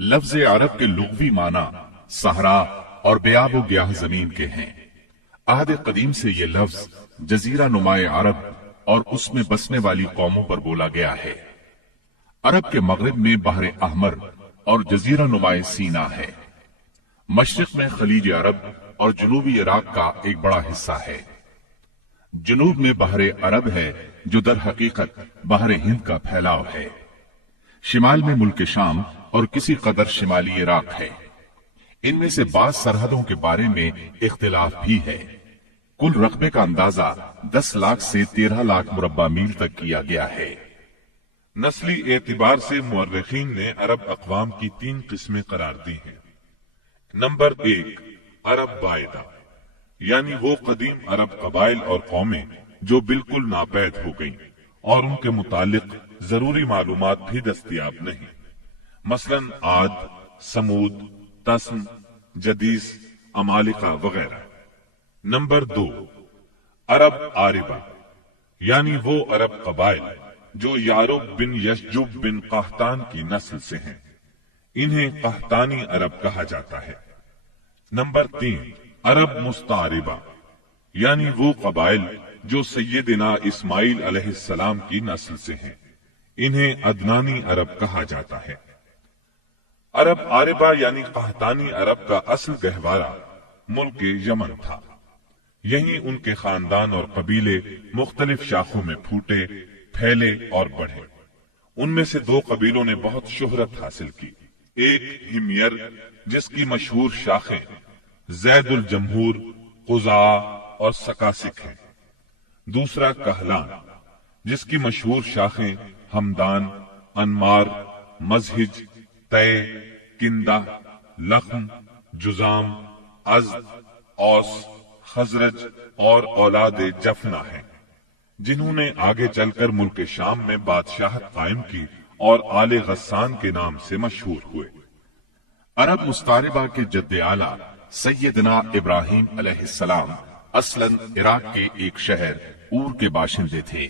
لفظ عرب کے لغوی معنی صحرا اور بیاب و گیاہ زمین کے ہیں۔ عہد قدیم سے یہ لفظ جزیرہ نمائے عرب اور اس میں بسنے والی قوموں پر بولا گیا ہے۔ عرب کے مغرب میں بحر احمر اور جزیرہ نمائے سینا ہے۔ مشرق میں خلیج عرب اور جنوبی عراق کا ایک بڑا حصہ ہے۔ جنوب میں بحر عرب ہے جو در حقیقت بحر ہند کا پھیلاؤ ہے۔ شمال میں ملک شام اور کسی قدر شمالی عراق ہے۔ ان میں سے بعض سرحدوں کے بارے میں اختلاف بھی ہے۔ کل رقبے کا اندازہ 10 لاکھ سے 13 لاکھ مربع میل تک کیا گیا ہے۔ نسلی اعتبار سے مورخین نے عرب اقوام کی 3 قسمیں قرار دی ہیں۔ نمبر 1، عرب بائدہ، یعنی وہ قدیم عرب قبائل اور قومیں جو بالکل ناپید ہو گئیں اور ان کے متعلق ضروری معلومات بھی دستیاب نہیں، مثلا عاد، سمود، تسم، جدیس، عمالقہ وغیرہ۔ نمبر 2، عرب عاربہ، یعنی وہ عرب قبائل جو یارب بن یشجب بن قحطان کی نسل سے ہیں، انہیں قحطانی عرب کہا جاتا ہے۔ نمبر 3، عرب مستعربہ، یعنی وہ قبائل جو سیدنا اسماعیل علیہ السلام کی نسل سے ہیں، انہیں عدنانی عرب کہا جاتا ہے۔ عرب عاربہ یعنی قحطانی عرب کا اصل گہوارہ ملک یمن تھا۔ یہیں ان کے خاندان اور قبیلے مختلف شاخوں میں پھوٹے، پھیلے اور بڑھے۔ ان میں سے 2 قبیلوں نے بہت شہرت حاصل کی۔ ایک ہمیر، جس کی مشہور شاخیں زید الجمہور، قزاع اور سکاسک ہیں۔ دوسرا کہلان، جس کی مشہور شاخیں ہمدان، انمار، مزہج، تے، کندہ، لخم، جزام، ازد، اوس، خزرج اور اولاد جفنا ہیں، جنہوں نے آگے چل کر ملک شام میں بادشاہت قائم کی اور آل غسان کے نام سے مشہور ہوئے۔ عرب مستعربہ کے جد اعلیٰ سیدنا ابراہیم علیہ السلام اصلاً عراق کے ایک شہر اور کے باشندے تھے۔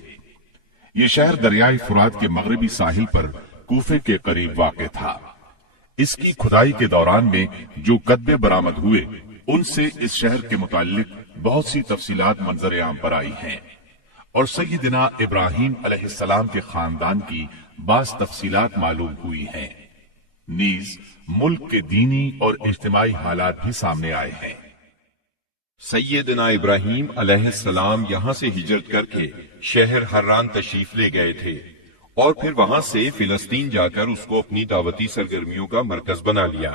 یہ شہر دریائے فرات کے مغربی ساحل پر کوفے کے قریب واقع تھا۔ اس کی کھدائی کے دوران میں جو کتبے برآمد ہوئے، ان سے اس شہر کے متعلق بہت سی تفصیلات منظر عام پر آئی ہیں، اور سیدنا ابراہیم علیہ السلام کے خاندان کی بعض تفصیلات معلوم ہوئی ہیں۔ نیز ملک کے دینی اور اجتماعی حالات بھی سامنے آئے ہیں۔ سیدنا ابراہیم علیہ السلام یہاں سے ہجرت کر کے شہر حران تشریف لے گئے تھے اور پھر وہاں سے فلسطین جا کر اس کو اپنی دعوتی سرگرمیوں کا مرکز بنا لیا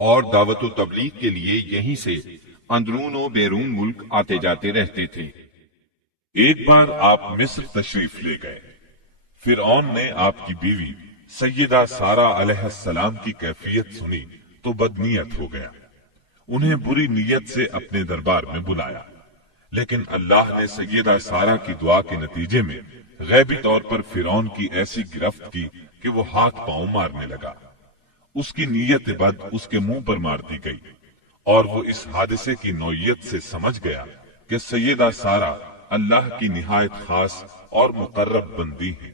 اور دعوت و تبلیغ کے لیے یہیں سے اندرون و بیرون ملک آتے جاتے رہتے تھے۔ ایک بار آپ مصر تشریف لے گئے۔ فرعون نے آپ کی بیوی سیدہ سارہ علیہ السلام کی کیفیت سنی تو بدنیت ہو گیا۔ انہیں بری نیت سے اپنے دربار میں بلایا، لیکن اللہ نے سیدہ سارہ کی دعا کے نتیجے میں غیبی طور پر فرعون کی ایسی گرفت کی کہ وہ ہاتھ پاؤں مارنے لگا۔ اس کی نیت بد اس کے منہ پر مار دی گئی، اور وہ اس حادثے کی نوعیت سے سمجھ گیا کہ سیدہ سارہ اللہ کی نہایت خاص اور مقرب بندی ہیں۔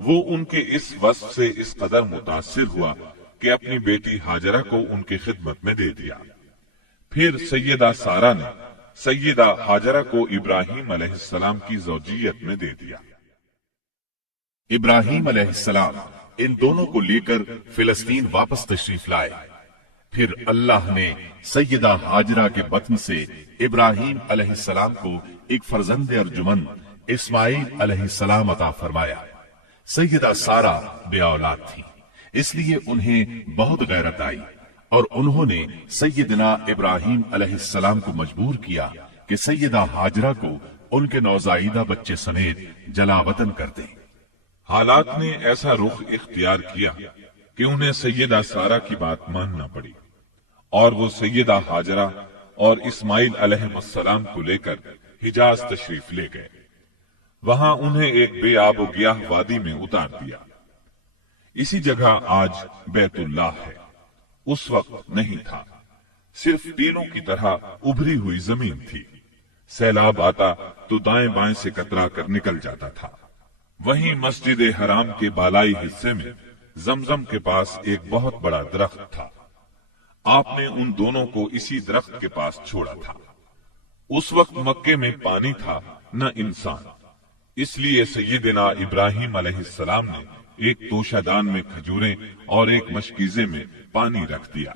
وہ ان کے اس وصف سے اس قدر متاثر ہوا کہ اپنی بیٹی ہاجرہ کو ان کی خدمت میں دے دیا۔ پھر سیدہ سارہ نے سیدہ ہاجرہ کو ابراہیم علیہ السلام کی زوجیت میں دے دیا۔ ابراہیم علیہ السلام ان دونوں کو لے کر فلسطین واپس تشریف لائے۔ پھر اللہ نے سیدہ ہاجرہ کے بطن سے ابراہیم علیہ السلام کو ایک فرزند ارجمند اسماعیل علیہ السلام عطا فرمایا۔ سیدہ سارہ بے اولاد تھی، اس لیے انہیں بہت غیرت آئی، اور انہوں نے سیدنا ابراہیم علیہ السلام کو مجبور کیا کہ سیدہ ہاجرہ کو ان کے نوزائیدہ بچے سمیت جلا وطن کر دیں۔ حالات نے ایسا رخ اختیار کیا کہ انہیں سیدہ سارہ کی بات ماننا پڑی، اور وہ سیدہ ہاجرہ اور اسماعیل علیہ السلام کو لے کر حجاز تشریف لے گئے۔ وہاں انہیں ایک بے آب و گیاہ وادی میں اتار دیا۔ اسی جگہ آج بیت اللہ ہے، اس وقت نہیں تھا، صرف ٹیلوں کی طرح ابھری ہوئی زمین تھی۔ سیلاب آتا تو دائیں بائیں سے کترا کر نکل جاتا تھا۔ وہیں مسجد حرام کے بالائی حصے میں زمزم کے پاس ایک بہت بڑا درخت تھا۔ آپ نے ان دونوں کو اسی درخت کے پاس چھوڑا تھا۔ اس وقت مکے میں پانی تھا نہ انسان، اس لیے سیدنا ابراہیم علیہ السلام نے ایک توشہ دان میں کھجوریں اور ایک مشکیزے میں پانی رکھ دیا۔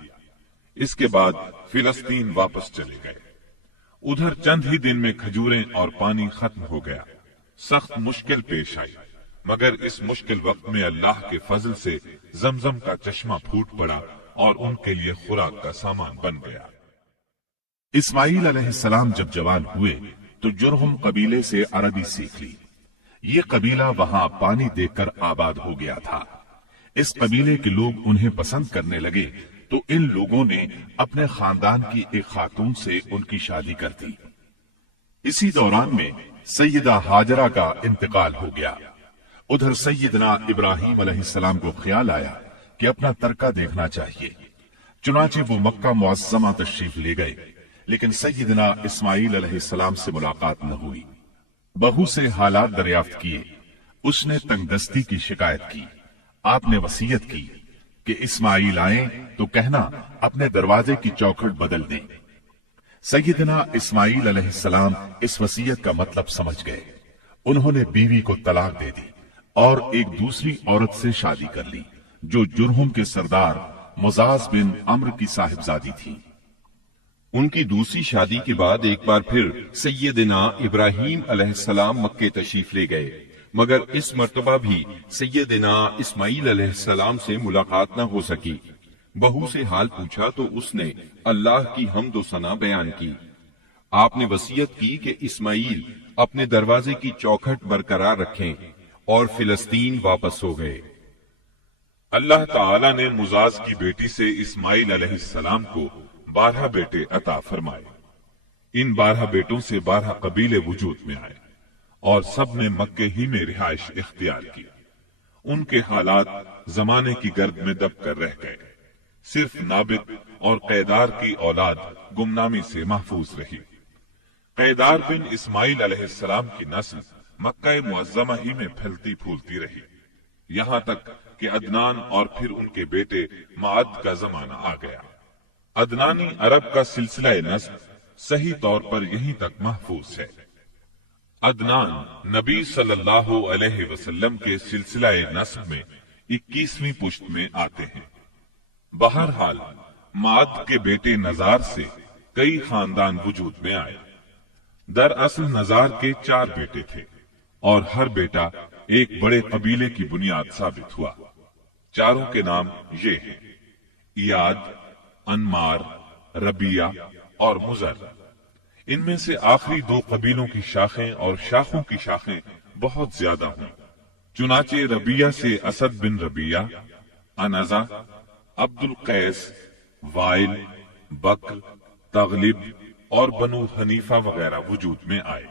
اس کے بعد فلسطین واپس چلے گئے۔ ادھر چند ہی دن میں کھجوریں اور پانی ختم ہو گیا۔ سخت مشکل پیش آئی، مگر اس مشکل وقت میں اللہ کے فضل سے زمزم کا چشمہ پھوٹ پڑا اور ان کے لیے خوراک کا سامان بن گیا۔ اسماعیل علیہ السلام جب جوان ہوئے تو جرہم قبیلے سے عربی سیکھ لی۔ یہ قبیلہ وہاں پانی دیکھ کر آباد ہو گیا تھا۔ اس قبیلے کے لوگ انہیں پسند کرنے لگے تو ان لوگوں نے اپنے خاندان کی ایک خاتون سے ان کی شادی کر دی۔ اسی دوران میں سیدہ ہاجرہ کا انتقال ہو گیا۔ ادھر سیدنا ابراہیم علیہ السلام کو خیال آیا کہ اپنا ترکہ دیکھنا چاہیے، چنانچہ وہ مکہ معظمہ تشریف لے گئے، لیکن سیدنا اسماعیل علیہ السلام سے ملاقات نہ ہوئی۔ بہو سے حالات دریافت کیے، اس نے تنگ دستی کی شکایت کی۔ آپ نے وصیت کی کہ اسماعیل آئیں تو کہنا اپنے دروازے کی چوکھٹ بدل دیں۔ سیدنا اسماعیل علیہ السلام اس وصیت کا مطلب سمجھ گئے۔ انہوں نے بیوی کو طلاق دے دی اور ایک دوسری عورت سے شادی کر لی جو جرہم کے سردار مزاز بن عمرو کی صاحبزادی تھی۔ ان کی دوسری شادی کے بعد ایک بار پھر سیدنا ابراہیم علیہ السلام مکے تشریف لے گئے، مگر اس مرتبہ بھی سیدنا اسماعیل علیہ السلام سے ملاقات نہ ہو سکی۔ بہو سے حال پوچھا تو اس نے اللہ کی حمد و ثنا بیان کی۔ آپ نے وصیت کی کہ اسماعیل اپنے دروازے کی چوکھٹ برقرار رکھیں اور فلسطین واپس ہو گئے۔ اللہ تعالی نے مزاز کی بیٹی سے اسماعیل علیہ السلام کو 12 بیٹے عطا فرمائے۔ ان 12 بیٹوں سے 12 قبیلے وجود میں آئے اور سب نے مکے ہی میں رہائش اختیار کی۔ ان کے حالات زمانے کی گرد میں دب کر رہ گئے۔ صرف نابت اور قیدار کی اولاد گمنامی سے محفوظ رہی۔ قیدار بن اسماعیل علیہ السلام کی نسل مکہ معظمہ ہی میں پھیلتی پھولتی رہی، یہاں تک کہ عدنان اور پھر ان کے بیٹے معد کا زمانہ آ گیا۔ عدنانی عرب کا سلسلہ نسب صحیح طور پر یہیں تک محفوظ ہے۔ عدنان نبی صلی اللہ علیہ وسلم کے سلسلہ نسب میں 21ویں پشت میں آتے ہیں۔ بہرحال معد کے بیٹے نزار سے کئی خاندان وجود میں آئے۔ دراصل نزار کے 4 بیٹے تھے اور ہر بیٹا ایک بڑے قبیلے کی بنیاد ثابت ہوا۔ چاروں کے نام یہ ہیں: ایاد، انمار، ربیہ اور مزر۔ ان میں سے آخری 2 قبیلوں کی شاخیں اور شاخوں کی شاخیں بہت زیادہ ہوں۔ چنانچہ ربیہ سے اسد بن ربیہ، انزا، عبد القیس، وائل، بکر، تغلب اور بنو حنیفہ وغیرہ وجود میں آئے۔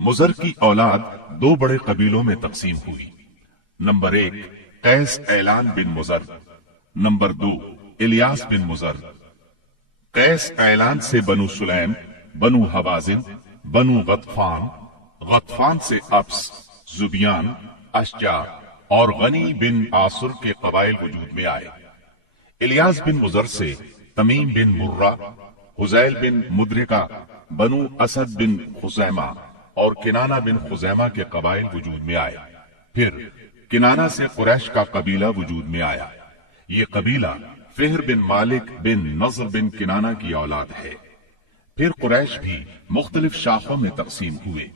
مزر کی اولاد 2 بڑے قبیلوں میں تقسیم ہوئی۔ نمبر 1 قیس اعلان بن مزر، نمبر 2 الیاس بن مزر۔ قیس اعلان سے بنو سلیم، بنو حوازن، بنو غطفان، غطفان سے ابس، زبیان، اشجع اور غنی بن عاصر کے قبائل وجود میں آئے۔ الیاس بن مزر سے تمیم بن مرہ، حزیل بن مدرکہ، بنو اسد بن خزیمہ اور کنانہ بن خزیمہ کے قبائل وجود میں آئے۔ پھر کنانہ سے قریش کا قبیلہ وجود میں آیا۔ یہ قبیلہ فہر بن مالک بن نضر بن کنانہ کی اولاد ہے۔ پھر قریش بھی مختلف شاخوں میں تقسیم ہوئے۔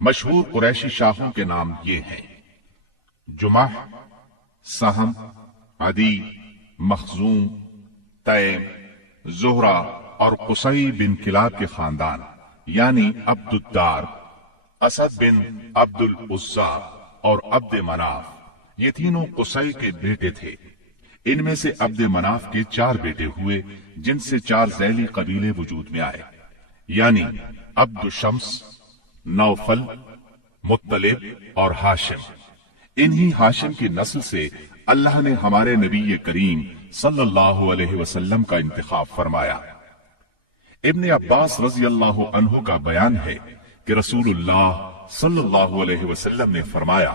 مشہور قریشی شاخوں کے نام یہ ہیں: جمح، سہم، عدی، مخزوم، تیم، زہرہ اور قصی بن کلاب کے خاندان یعنی عبد الدار، اسد بن عبد العزا اور عبد مناف۔ یہ تینوں قصی کے بیٹے تھے۔ ان میں سے عبد مناف کے 4 بیٹے ہوئے جن سے 4 ذیلی قبیلے وجود میں آئے، یعنی عبد شمس، نوفل، مطلب اور ہاشم۔ انہی ہاشم کی نسل سے اللہ نے ہمارے نبی کریم صلی اللہ علیہ وسلم کا انتخاب فرمایا۔ ابن عباس رضی اللہ عنہ کا بیان ہے کہ رسول اللہ صلی اللہ علیہ وسلم نے فرمایا: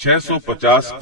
650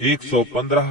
115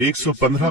115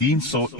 300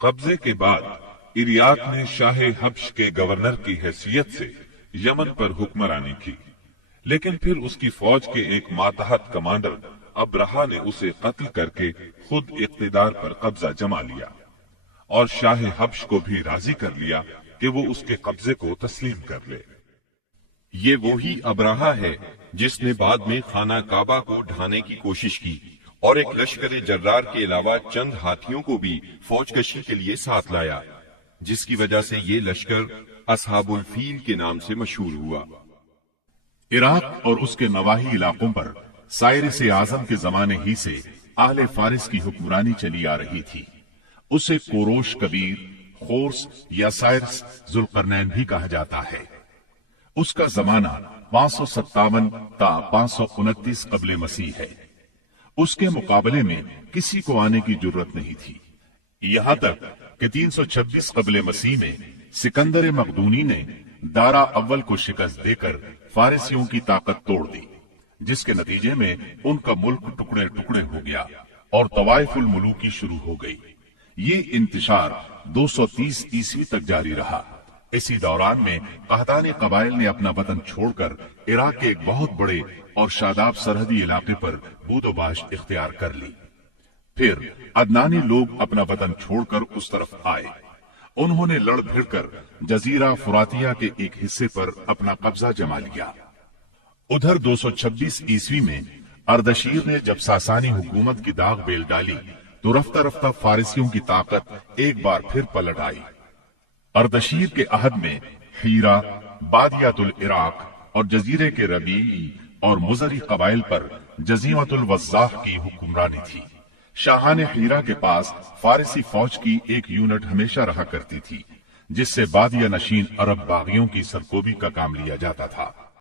قبضے کے بعد اریاق نے شاہ حبش کے گورنر کی حیثیت سے یمن پر حکمرانی کی، لیکن پھر اس کی فوج کے ایک ماتحت کمانڈر ابرہا نے اسے قتل کر کے خود اقتدار پر قبضہ جما لیا اور شاہ حبش کو بھی راضی کر لیا کہ وہ اس کے قبضے کو تسلیم کر لے۔ یہ وہی ابرہا ہے جس نے بعد میں خانہ کعبہ کو ڈھانے کی کوشش کی اور ایک لشکر جرار کے علاوہ چند ہاتھیوں کو بھی فوج کشی کے لیے ساتھ لایا، جس کی وجہ سے یہ لشکر اصحاب الفیل کے نام سے مشہور ہوا۔ عراق اور اس کے نواحی علاقوں پر سائرس اعظم کے زمانے ہی سے اہل فارس کی حکمرانی چلی آ رہی تھی۔ اسے کوروش کبیر، خورس یا سائرس ذوالقرنین بھی کہا جاتا ہے۔ اس کا زمانہ 557 تا 529 قبل مسیح ہے۔ اس کے مقابلے میں کسی کو آنے کی جرت نہیں تھی، یہاں تک کہ 326 قبل مسیح میں سکندر مقدونی نے دارا اول کو شکست دے کر فارسیوں کی طاقت توڑ دی، جس کے نتیجے میں ان کا ملک ٹکڑے ٹکڑے ہو گیا اور طوائف الملوکی شروع ہو گئی۔ یہ انتشار 230 عیسوی تک جاری رہا۔ اسی دوران میں قحطانی قبائل نے اپنا وطن چھوڑ کر عراق کے ایک بہت بڑے اور شاداب سرحدی علاقے پر بود و باش اختیار کر لی۔ پھر عدنانی لوگ اپنا وطن چھوڑ کر اس طرف آئے۔ انہوں نے لڑ بھڑ کر جزیرہ فراتیہ کے ایک حصے پر اپنا قبضہ جما لیا۔ ادھر 226 عیسوی میں اردشیر نے جب ساسانی حکومت کی داغ بیل ڈالی تو رفتہ رفتہ فارسیوں کی طاقت ایک بار پھر پلٹ آئی۔ اردشیر کے عہد میں حیرہ، بادیات العراق اور جزیرے کے ربیعی اور مزری قبائل پر جزیمت الوضاح کی حکمرانی تھی۔ شاہان حیرہ کے پاس فارسی فوج کی ایک یونٹ ہمیشہ رہا کرتی تھی، جس سے بادیہ نشین عرب باغیوں کی سرکوبی کا کام لیا جاتا تھا۔